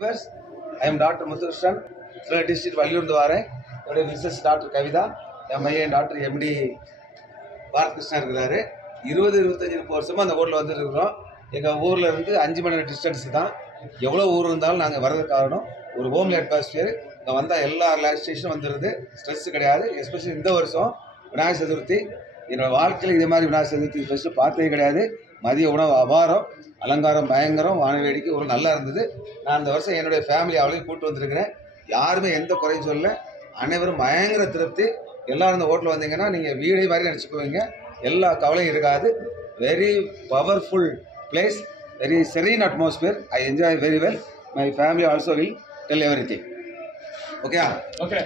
First, I am Dr. Muthukrishnan, Fleur District, Valliyurந்து வரேன். என்னுடைய Mrs doctor Kavitha, என் பையன் டாக்டர் எம்டி பாலகிருஷ்ணன் இருக்கிறாரு. 20-25 வருஷமா அந்த ஊரில் வந்துருக்கிறோம். எங்கள் ஊரில் இருந்து 5 மணி நேரம் டிஸ்டன்ஸ் தான். எவ்வளோ ஊர் இருந்தாலும் நாங்கள் வரது காரணம் ஒரு ஹோம்லி அட்மாஸ்பியர். இங்கே வந்தால் எல்லா ரிலாக்ஸேஷனும் வந்துடுது, ஸ்ட்ரெஸ் கிடையாது. எஸ்பெஷலி இந்த வருஷம் விநாயகர் சதுர்த்தி, என்னோட வாழ்க்கையில் இதே மாதிரி விநாயகர் சதுர்த்தி ஃபஸ்ட்டு பார்த்ததே கிடையாது. மதிய உணவு அபாரம், அலங்காரம் பயங்கரம், வானவேடிக்கை ஒரு நல்லா இருந்தது. நான் இந்த வருஷம் என்னுடைய ஃபேமிலி அவளையும் கூப்பிட்டு வந்திருக்கிறேன். யாருமே எந்த குறையும் சொல்ல, அனைவரும் பயங்கர திருப்தி. எல்லாரும் இந்த ஹோட்டலில் வந்தீங்கன்னா நீங்கள் வீடே மாதிரி நினச்சிக்குவீங்க, எல்லா கவலையும் இருக்காது. Very powerful place, very serene atmosphere. I enjoy very well. My family also will tell everything. Okay? Okay.